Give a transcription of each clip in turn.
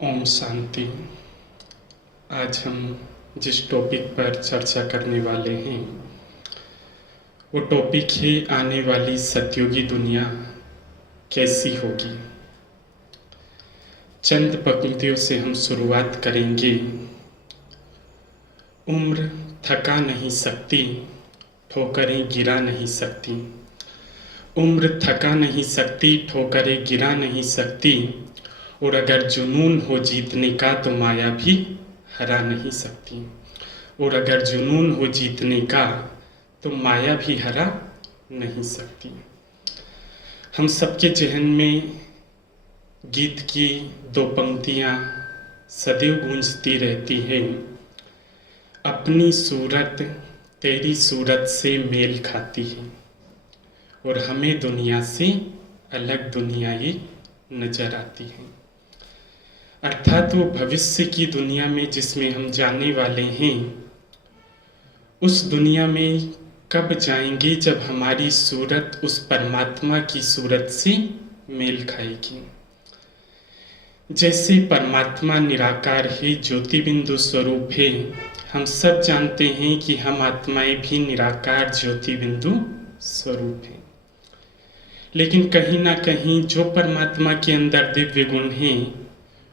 ओम शांति। आज हम जिस टॉपिक पर चर्चा करने वाले हैं वो टॉपिक है आने वाली सतयुगी दुनिया कैसी होगी। चंद पंक्तियों से हम शुरुआत करेंगे। उम्र थका नहीं सकती, ठोकरें गिरा नहीं सकती। उम्र थका नहीं सकती, ठोकरें गिरा नहीं सकती। और अगर जुनून हो जीतने का तो माया भी हरा नहीं सकती। और अगर जुनून हो जीतने का तो माया भी हरा नहीं सकती। हम सबके जहन में गीत की दो पंक्तियाँ सदैव गूंजती रहती हैं। अपनी सूरत तेरी सूरत से मेल खाती है और हमें दुनिया से अलग दुनिया ये नजर आती है। अर्थात वो भविष्य की दुनिया में जिसमें हम जाने वाले हैं, उस दुनिया में कब जाएंगे जब हमारी सूरत उस परमात्मा की सूरत से मेल खाएगी। जैसे परमात्मा निराकार है, ज्योति बिंदु स्वरूप है, हम सब जानते हैं कि हम आत्माएं भी निराकार ज्योति बिंदु स्वरूप है। लेकिन कहीं ना कहीं जो परमात्मा के अंदर दिव्य गुण हैं,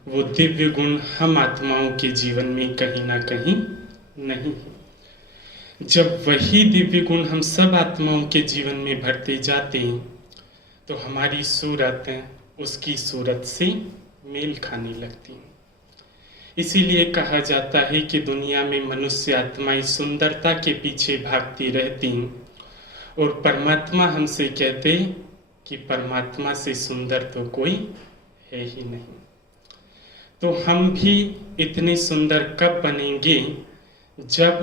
वो दिव्य गुण हम आत्माओं के जीवन में कहीं ना कहीं नहीं है। जब वही दिव्य गुण हम सब आत्माओं के जीवन में भरते जाते हैं तो हमारी सूरत उसकी सूरत से मेल खाने लगती है। इसीलिए कहा जाता है कि दुनिया में मनुष्य आत्माएं सुंदरता के पीछे भागती रहती और परमात्मा हमसे कहते कि परमात्मा से सुंदर तो कोई है ही नहीं। तो हम भी इतने सुंदर कब बनेंगे जब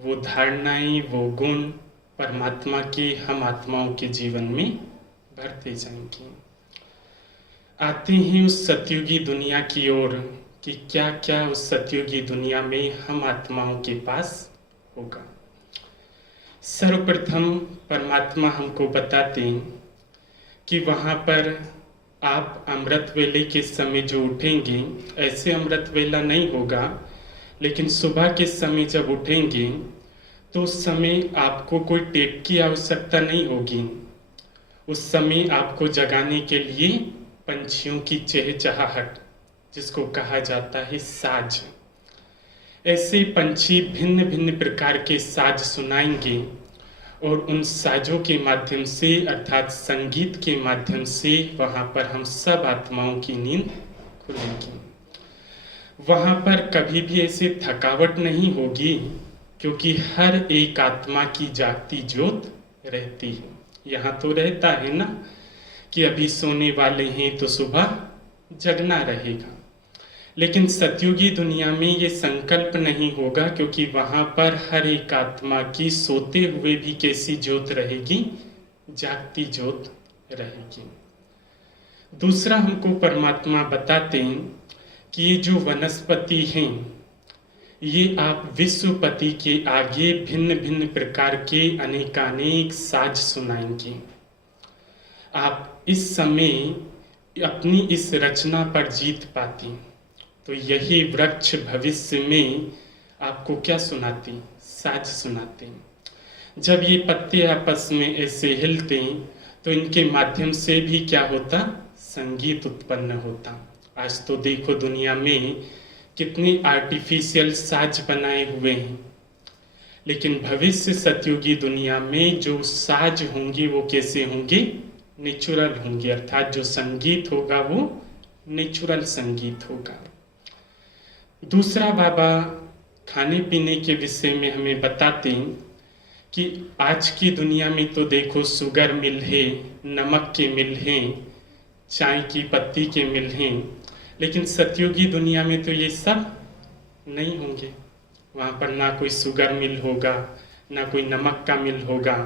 वो धारणाएं, वो गुण परमात्मा के हम आत्माओं के जीवन में भरते जाएंगे। आते हैं उस सतयुगी दुनिया की ओर कि क्या क्या उस सतयुगी दुनिया में हम आत्माओं के पास होगा। सर्वप्रथम परमात्मा हमको बताते हैं कि वहाँ पर आप अमृत वेले के समय जो उठेंगे, ऐसे अमृत वेला नहीं होगा, लेकिन सुबह के समय जब उठेंगे तो उस समय आपको कोई टेप की आवश्यकता नहीं होगी। उस समय आपको जगाने के लिए पंछियों की चहचहाहट, जिसको कहा जाता है साज, ऐसे पंछी भिन्न भिन्न प्रकार के साज सुनाएंगे और उन साजों के माध्यम से अर्थात संगीत के माध्यम से वहाँ पर हम सब आत्माओं की नींद खुलेगी। वहाँ पर कभी भी ऐसे थकावट नहीं होगी, क्योंकि हर एक आत्मा की जागती ज्योत रहती है। यहाँ तो रहता है ना कि अभी सोने वाले हैं तो सुबह जगना रहेगा, लेकिन सतयुगी दुनिया में ये संकल्प नहीं होगा, क्योंकि वहाँ पर हर एक आत्मा की सोते हुए भी कैसी ज्योत रहेगी, जागती ज्योत रहेगी। दूसरा हमको परमात्मा बताते हैं कि ये जो वनस्पति हैं, ये आप विश्वपति के आगे भिन्न भिन्न प्रकार के अनेकानेक साज सुनाएंगे। आप इस समय अपनी इस रचना पर जीत पाती तो यही वृक्ष भविष्य में आपको क्या सुनाती, साज सुनाते। जब ये पत्ते आपस में ऐसे हिलते तो इनके माध्यम से भी क्या होता, संगीत उत्पन्न होता। आज तो देखो दुनिया में कितने आर्टिफिशियल साज बनाए हुए हैं, लेकिन भविष्य सतयुगी दुनिया में जो साज होंगे वो कैसे होंगे, नेचुरल होंगे। अर्थात जो संगीत होगा वो नेचुरल संगीत होगा। दूसरा बाबा खाने पीने के विषय में हमें बताते हैं कि आज की दुनिया में तो देखो शुगर मिल है, नमक के मिल हैं, चाय की पत्ती के मिल हैं, लेकिन सतयुगी दुनिया में तो ये सब नहीं होंगे। वहाँ पर ना कोई शुगर मिल होगा, ना कोई नमक का मिल होगा,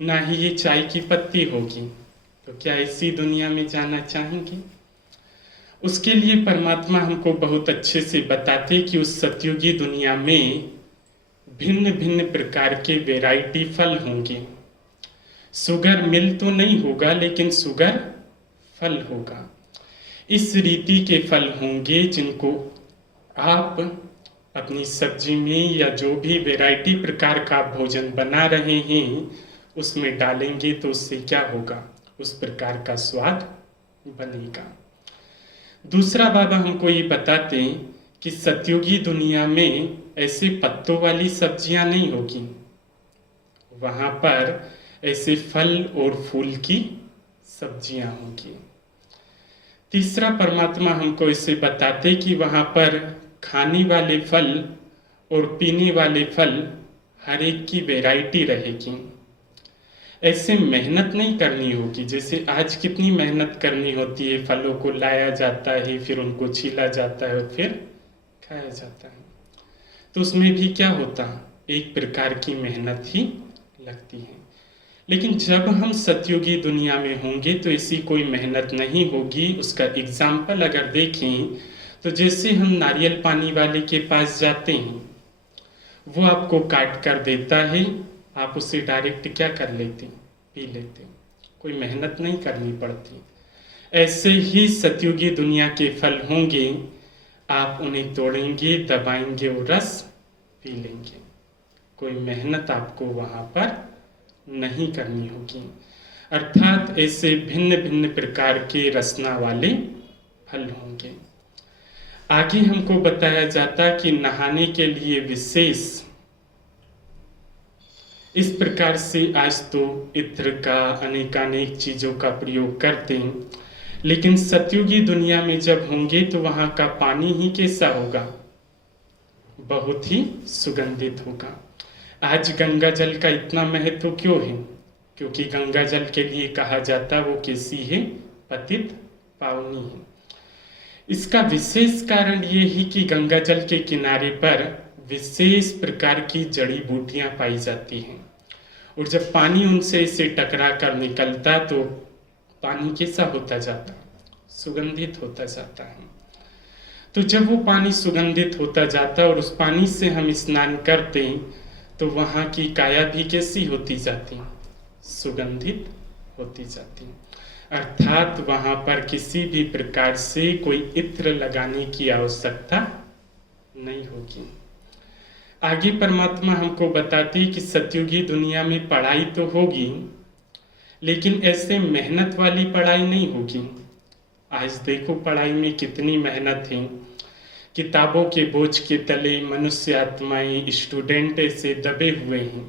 ना ही ये चाय की पत्ती होगी। तो क्या ऐसी दुनिया में जाना चाहेंगे? उसके लिए परमात्मा हमको बहुत अच्छे से बताते कि उस सतयुगी दुनिया में भिन्न भिन्न प्रकार के वैरायटी फल होंगे। शुगर मिल तो नहीं होगा, लेकिन शुगर फल होगा। इस रीति के फल होंगे जिनको आप अपनी सब्जी में या जो भी वैरायटी प्रकार का भोजन बना रहे हैं उसमें डालेंगे तो उससे क्या होगा, उस प्रकार का स्वाद बनेगा। दूसरा बाबा हमको ये बताते हैं कि सतयुगी दुनिया में ऐसे पत्तों वाली सब्जियां नहीं होगी, वहां पर ऐसे फल और फूल की सब्जियां होंगी। तीसरा परमात्मा हमको इसे बताते कि वहां पर खाने वाले फल और पीने वाले फल हर एक की वैरायटी रहेगी। ऐसे मेहनत नहीं करनी होगी, जैसे आज कितनी मेहनत करनी होती है, फलों को लाया जाता है, फिर उनको छीला जाता है और फिर खाया जाता है, तो उसमें भी क्या होता, एक प्रकार की मेहनत ही लगती है। लेकिन जब हम सतयुगी दुनिया में होंगे तो ऐसी कोई मेहनत नहीं होगी। उसका एग्जाम्पल अगर देखें तो जैसे हम नारियल पानी वाले के पास जाते हैं, वो आपको काट कर देता है, आप उसे डायरेक्ट क्या कर लेते, पी लेते, कोई मेहनत नहीं करनी पड़ती। ऐसे ही सतयुगी दुनिया के फल होंगे, आप उन्हें तोड़ेंगे, दबाएंगे और रस पी लेंगे, कोई मेहनत आपको वहां पर नहीं करनी होगी। अर्थात ऐसे भिन्न भिन्न प्रकार के रसना वाले फल होंगे। आगे हमको बताया जाता कि नहाने के लिए विशेष इस प्रकार से आज तो इत्र का अनेकानेक चीजों का प्रयोग करते हैं, लेकिन सतयुगी दुनिया में जब होंगे तो वहां का पानी ही कैसा होगा, बहुत ही सुगंधित होगा। आज गंगा जल का इतना महत्व क्यों है, क्योंकि गंगा जल के लिए कहा जाता वो कैसी है, पतित पावनी है। इसका विशेष कारण ये ही कि गंगा जल के किनारे पर विशेष प्रकार की जड़ी बूटियां पाई जाती हैं, और जब पानी उनसे इसे टकरा कर निकलता तो पानी कैसा होता जाता, सुगंधित होता जाता है। तो जब वो पानी सुगंधित होता जाता और उस पानी से हम स्नान करते तो वहां की काया भी कैसी होती जाती, सुगंधित होती जाती। अर्थात वहां पर किसी भी प्रकार से कोई इत्र लगाने की आवश्यकता नहीं होगी। आगे परमात्मा हमको बताती कि सतयुगी दुनिया में पढ़ाई तो होगी, लेकिन ऐसे मेहनत वाली पढ़ाई नहीं होगी। आज देखो पढ़ाई में कितनी मेहनत है, किताबों के बोझ के तले मनुष्य आत्माएं, स्टूडेंट ऐसे दबे हुए हैं।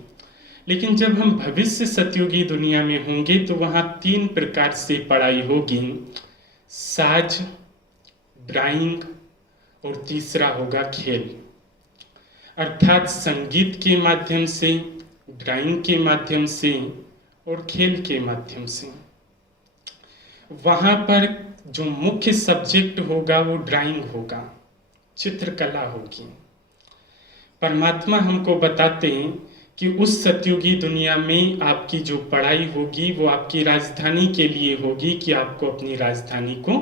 लेकिन जब हम भविष्य सतयुगी दुनिया में होंगे तो वहां 3 प्रकार से पढ़ाई होगी, साज, ड्राइंग और तीसरा होगा खेल। अर्थात संगीत के माध्यम से, ड्राइंग के माध्यम से और खेल के माध्यम से। वहां पर जो मुख्य सब्जेक्ट होगा वो ड्राइंग होगा, चित्रकला होगी। परमात्मा हमको बताते हैं कि उस सतयुगी दुनिया में आपकी जो पढ़ाई होगी वो आपकी राजधानी के लिए होगी, कि आपको अपनी राजधानी को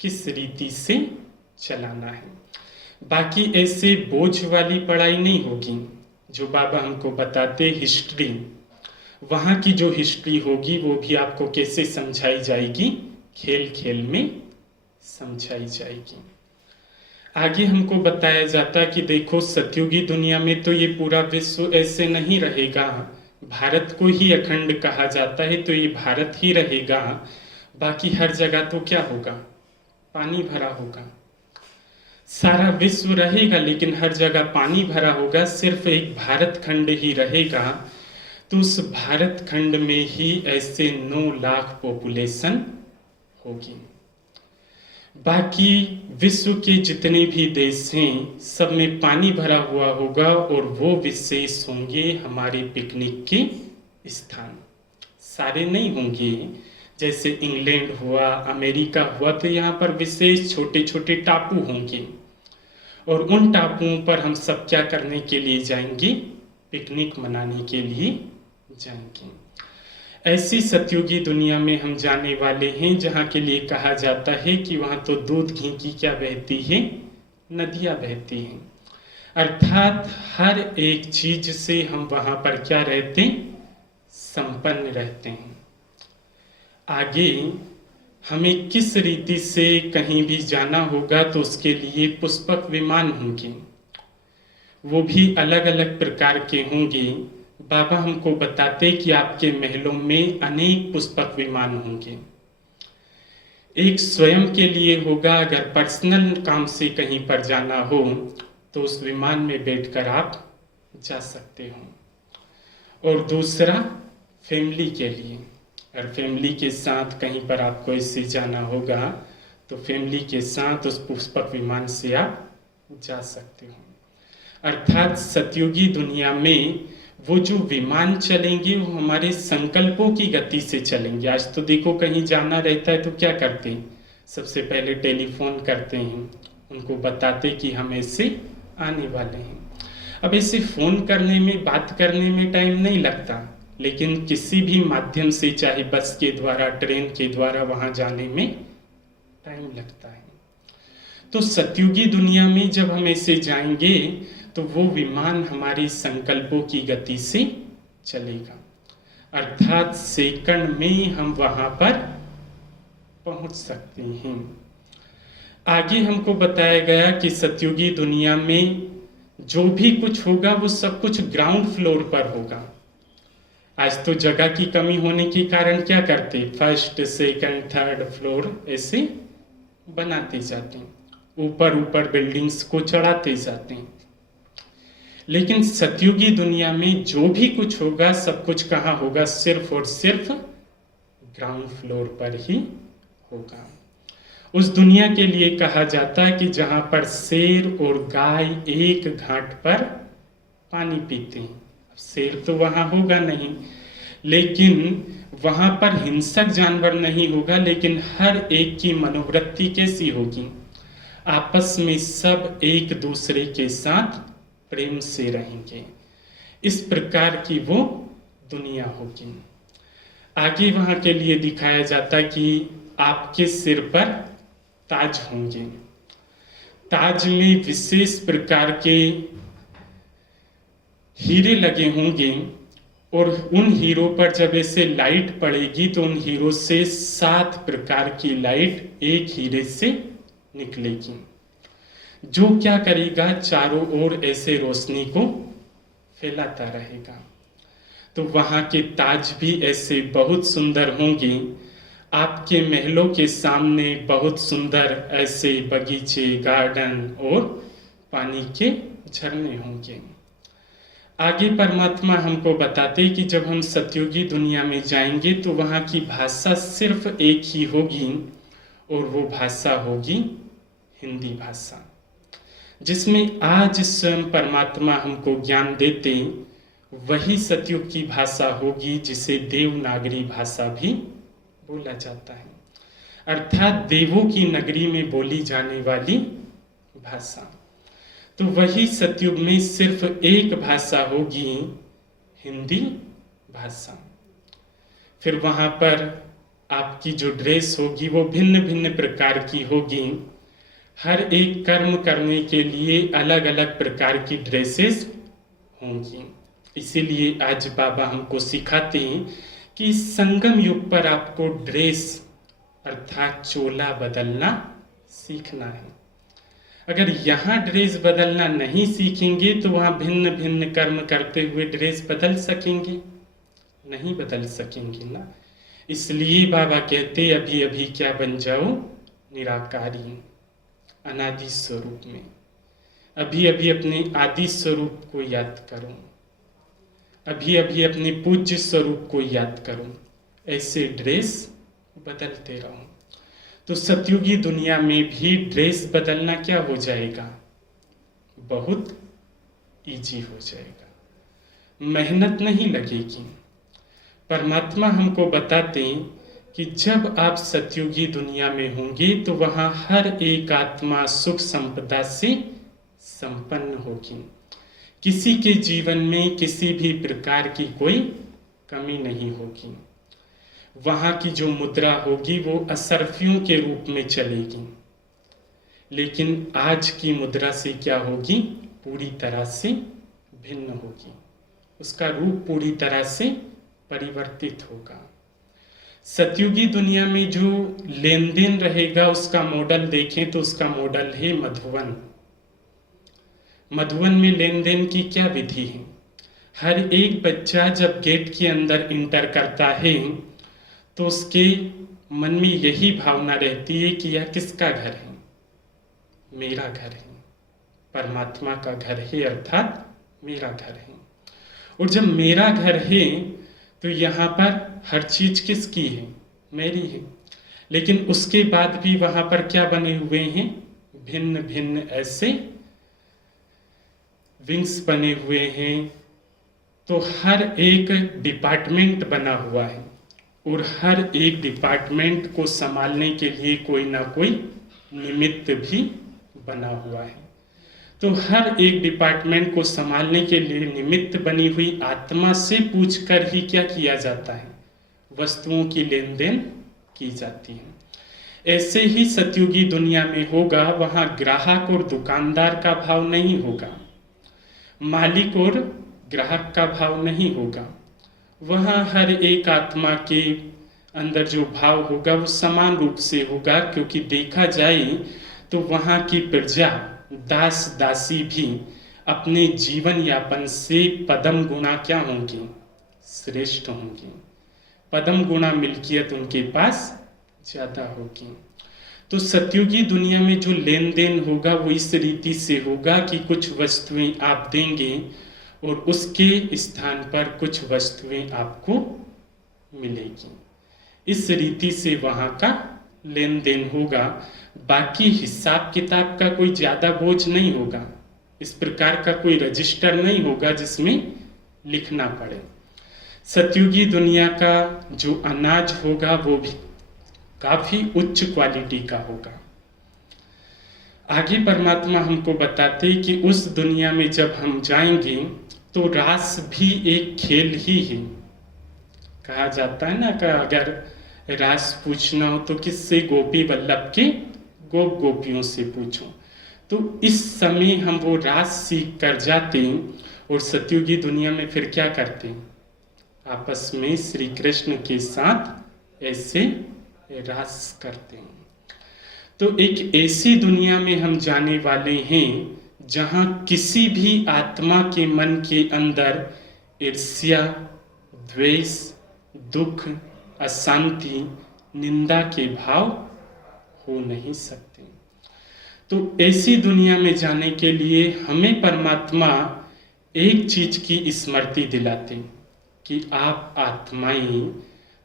किस रीति से चलाना है। बाकी ऐसे बोझ वाली पढ़ाई नहीं होगी। जो बाबा हमको बताते हिस्ट्री, वहाँ की जो हिस्ट्री होगी वो भी आपको कैसे समझाई जाएगी, खेल खेल में समझाई जाएगी। आगे हमको बताया जाता कि देखो सतयुगी दुनिया में तो ये पूरा विश्व ऐसे नहीं रहेगा, भारत को ही अखंड कहा जाता है तो ये भारत ही रहेगा, बाकी हर जगह तो क्या होगा, पानी भरा होगा। सारा विश्व रहेगा लेकिन हर जगह पानी भरा होगा, सिर्फ एक भारत खंड ही रहेगा। तो उस भारत खंड में ही ऐसे 9 लाख पॉपुलेशन होगी। बाकी विश्व के जितने भी देश हैं सब में पानी भरा हुआ होगा, और वो विशेष होंगे हमारे पिकनिक के स्थान। सारे नहीं होंगे, जैसे इंग्लैंड हुआ, अमेरिका हुआ, तो यहाँ पर विशेष छोटे छोटे टापू होंगे, और उन टापुओं पर हम सब क्या करने के लिए जाएंगे, पिकनिक मनाने के लिए जाएंगे। ऐसी सतयुगी दुनिया में हम जाने वाले हैं जहाँ के लिए कहा जाता है कि वहाँ तो दूध घी की क्या बहती है, नदियाँ बहती हैं। अर्थात हर एक चीज से हम वहाँ पर क्या रहते, संपन्न रहते हैं। आगे हमें किस रीति से कहीं भी जाना होगा तो उसके लिए पुष्पक विमान होंगे, वो भी अलग अलग प्रकार के होंगे। बाबा हमको बताते कि आपके महलों में अनेक पुष्पक विमान होंगे। एक स्वयं के लिए होगा, अगर पर्सनल काम से कहीं पर जाना हो तो उस विमान में बैठकर आप जा सकते हो। और दूसरा फैमिली के लिए, अगर फैमिली के साथ कहीं पर आपको इससे जाना होगा तो फैमिली के साथ उस पुष्पक विमान से आप जा सकते हो। अर्थात सतयुगी दुनिया में वो जो विमान चलेंगे वो हमारे संकल्पों की गति से चलेंगे। आज तो देखो कहीं जाना रहता है तो क्या करते हैं, सबसे पहले टेलीफोन करते हैं, उनको बताते कि हम ऐसे आने वाले हैं। अब ऐसे फ़ोन करने में, बात करने में टाइम नहीं लगता, लेकिन किसी भी माध्यम से, चाहे बस के द्वारा, ट्रेन के द्वारा, वहाँ जाने में टाइम लगता है। तो सतयुगी दुनिया में जब हम ऐसे जाएंगे तो वो विमान हमारी संकल्पों की गति से चलेगा, अर्थात सेकंड में हम वहां पर पहुंच सकते हैं। आगे हमको बताया गया कि सतयुगी दुनिया में जो भी कुछ होगा वो सब कुछ ग्राउंड फ्लोर पर होगा। आज तो जगह की कमी होने के कारण क्या करते, फर्स्ट सेकंड थर्ड फ्लोर ऐसे बनाते जाते हैं, ऊपर ऊपर बिल्डिंग्स को चढ़ाते जाते हैं। लेकिन सतयुगी दुनिया में जो भी कुछ होगा सब कुछ कहाँ होगा, सिर्फ और सिर्फ ग्राउंड फ्लोर पर ही होगा। उस दुनिया के लिए कहा जाता है कि जहाँ पर शेर और गाय एक घाट पर पानी पीते हैं। शेर तो वहाँ होगा नहीं, लेकिन वहाँ पर हिंसक जानवर नहीं होगा, लेकिन हर एक की मनोवृत्ति कैसी होगी, आपस में सब एक दूसरे के साथ प्रेम से रहेंगे। इस प्रकार की वो दुनिया होगी। आगे वहां के लिए दिखाया जाता कि आपके सिर पर ताज होंगे। ताज में विशेष प्रकार के हीरे लगे होंगे और उन हीरो पर जब ऐसे लाइट पड़ेगी तो उन हीरो से 7 प्रकार की लाइट एक हीरे से निकलेगी, जो क्या करेगा, चारों ओर ऐसे रोशनी को फैलाता रहेगा। तो वहां के ताज भी ऐसे बहुत सुंदर होंगे। आपके महलों के सामने बहुत सुंदर ऐसे बगीचे, गार्डन और पानी के झरने होंगे। आगे परमात्मा हमको बताते कि जब हम सतयुगी दुनिया में जाएंगे तो वहाँ की भाषा सिर्फ एक ही होगी और वो भाषा होगी हिंदी भाषा, जिसमें आज स्वयं परमात्मा हमको ज्ञान देते वही सतयुग की भाषा होगी, जिसे देवनागरी भाषा भी बोला जाता है, अर्थात देवों की नगरी में बोली जाने वाली भाषा। तो वही सतयुग में सिर्फ एक भाषा होगी, हिंदी भाषा। फिर वहाँ पर आपकी जो ड्रेस होगी वो भिन्न भिन्न प्रकार की होगी। हर एक कर्म करने के लिए अलग अलग प्रकार की ड्रेसेस होंगी। इसीलिए आज बाबा हमको सिखाते हैं कि संगम युग पर आपको ड्रेस अर्थात चोला बदलना सीखना है। अगर यहाँ ड्रेस बदलना नहीं सीखेंगे तो वहाँ भिन्न भिन्न कर्म करते हुए ड्रेस बदल सकेंगे? नहीं बदल सकेंगे ना। इसलिए बाबा कहते अभी अभी क्या बन जाओ, निराकारी, अनादि स्वरूप में। अभी अभी अपने आदि स्वरूप को याद करो, अभी अभी अपने पूज्य स्वरूप को याद करो, ऐसे ड्रेस बदलते रहो। तो सतयुगी दुनिया में भी ड्रेस बदलना क्या हो जाएगा, बहुत इजी हो जाएगा, मेहनत नहीं लगेगी। परमात्मा हमको बताते हैं कि जब आप सतयुगी दुनिया में होंगे तो वहाँ हर एक आत्मा सुख संपदा से संपन्न होगी। किसी के जीवन में किसी भी प्रकार की कोई कमी नहीं होगी। वहाँ की जो मुद्रा होगी वो असरफियों के रूप में चलेगी, लेकिन आज की मुद्रा से क्या होगी, पूरी तरह से भिन्न होगी। उसका रूप पूरी तरह से परिवर्तित होगा। सतयुगी दुनिया में जो लेन देन रहेगा उसका मॉडल देखें तो उसका मॉडल है मधुवन। मधुवन में लेन देन की क्या विधि है? हर एक बच्चा जब गेट के अंदर इंटर करता है तो उसके मन में यही भावना रहती है कि यह किसका घर है? मेरा घर है, परमात्मा का घर है, अर्थात मेरा घर है। और जब मेरा घर है तो यहाँ पर हर चीज किसकी है? मेरी है। लेकिन उसके बाद भी वहां पर क्या बने हुए हैं? भिन्न भिन्न ऐसे विंग्स बने हुए हैं। तो हर एक डिपार्टमेंट बना हुआ है और हर एक डिपार्टमेंट को संभालने के लिए कोई ना कोई निमित्त भी बना हुआ है। तो हर एक डिपार्टमेंट को संभालने के लिए निमित्त बनी हुई आत्मा से पूछकर ही क्या किया जाता है? वस्तुओं की लेन देन की जाती है। ऐसे ही सतयुगी दुनिया में होगा, वहां ग्राहक और दुकानदार का भाव नहीं होगा, मालिक और ग्राहक का भाव नहीं होगा। वहां हर एक आत्मा के अंदर जो भाव होगा वो समान रूप से होगा, क्योंकि देखा जाए तो वहां की प्रजा दास दासी भी अपने जीवन यापन से पदम गुणा क्या होंगे? श्रेष्ठ होंगे। पदम गुणा मिल्कियत उनके पास ज्यादा होगी। तो सतयुगी दुनिया में जो लेन देन होगा वो इस रीति से होगा कि कुछ वस्तुएं आप देंगे और उसके स्थान पर कुछ वस्तुएं आपको मिलेगी। इस रीति से वहां का लेन देन होगा। बाकी हिसाब किताब का कोई ज्यादा बोझ नहीं होगा, इस प्रकार का कोई रजिस्टर नहीं होगा जिसमें लिखना पड़े। सतयुगी दुनिया का जो अनाज होगा वो भी काफी उच्च क्वालिटी का होगा। आगे परमात्मा हमको बताते कि उस दुनिया में जब हम जाएंगे तो रास भी एक खेल ही है। कहा जाता है ना कि अगर रास पूछना हो तो किससे? गोपी वल्लभ के गोप गोपियों से पूछो। तो इस समय हम वो रास सीख कर जाते हैं और सतयुगी दुनिया में फिर क्या करते हैं? आपस में श्री कृष्ण के साथ ऐसे रास करते हैं। तो एक ऐसी दुनिया में हम जाने वाले हैं जहां किसी भी आत्मा के मन के अंदर ईर्ष्या, द्वेष, दुख, अशांति, निंदा के भाव हो नहीं सकते। तो ऐसी दुनिया में जाने के लिए हमें परमात्मा एक चीज की स्मृति दिलाते कि आप आत्माएं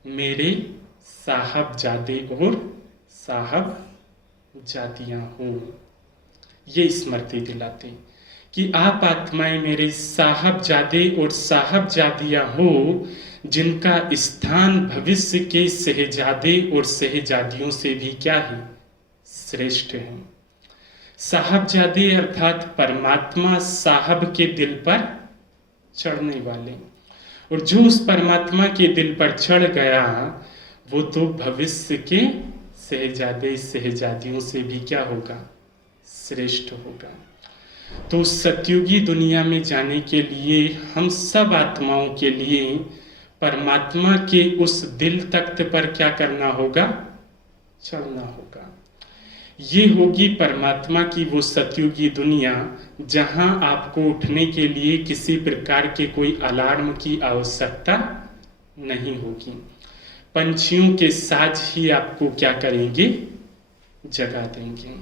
मेरे साहबजादे और साहबजादियां हो। ये स्मृति दिलाते कि आप आत्माएं मेरे साहबजादे और साहबजादियां हो, जिनका स्थान भविष्य के शहजादे और शहजादियों से भी क्या है? श्रेष्ठ है। साहबजादे अर्थात परमात्मा साहब के दिल पर चढ़ने वाले, और जो उस परमात्मा के दिल पर चढ़ गया वो तो भविष्य के शहजादे शहजादियों से भी क्या होगा? श्रेष्ठ होगा। तो सतयुगी दुनिया में जाने के लिए हम सब आत्माओं के लिए परमात्मा के उस दिल तख्त पर क्या करना होगा? चलना होगा। ये होगी परमात्मा की वो सतयुगी दुनिया जहां आपको उठने के लिए किसी प्रकार के कोई अलार्म की आवश्यकता नहीं होगी। पंछियों के साज ही आपको क्या करेंगे? जगा देंगे।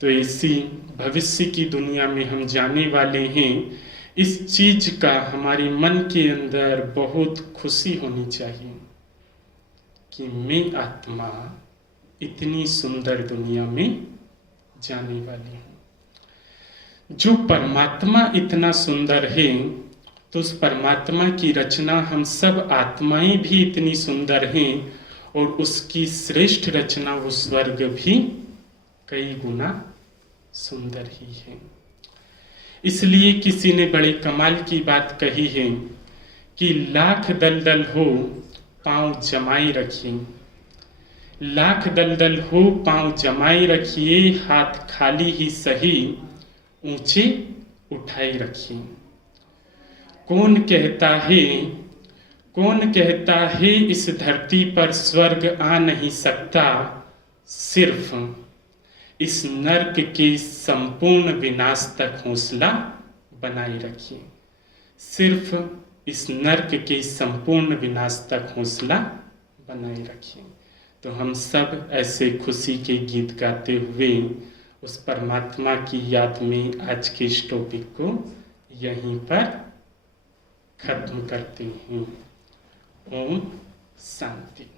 तो ऐसी भविष्य की दुनिया में हम जाने वाले हैं। इस चीज का हमारे मन के अंदर बहुत खुशी होनी चाहिए कि मैं आत्मा इतनी सुंदर दुनिया में जाने वाली हूं। जो परमात्मा इतना सुंदर है तो उस परमात्मा की रचना हम सब आत्माएं भी इतनी सुंदर हैं, और उसकी श्रेष्ठ रचना वो स्वर्ग भी कई गुना सुंदर ही है। इसलिए किसी ने बड़े कमाल की बात कही है कि लाख दलदल हो पांव जमाए रखिए, लाख दलदल हो पांव जमाए रखिए, हाथ खाली ही सही ऊंचे उठाए रखिए। कौन कहता है कौन कहता है इस धरती पर स्वर्ग आ नहीं सकता, सिर्फ इस नर्क के संपूर्ण विनाश तक हौसला बनाए रखिए। सिर्फ इस नर्क के संपूर्ण विनाश तक हौसला बनाए रखिए। तो हम सब ऐसे खुशी के गीत गाते हुए उस परमात्मा की याद में आज के इस टॉपिक को यहीं पर खत्म करते हैं। ओम शांति।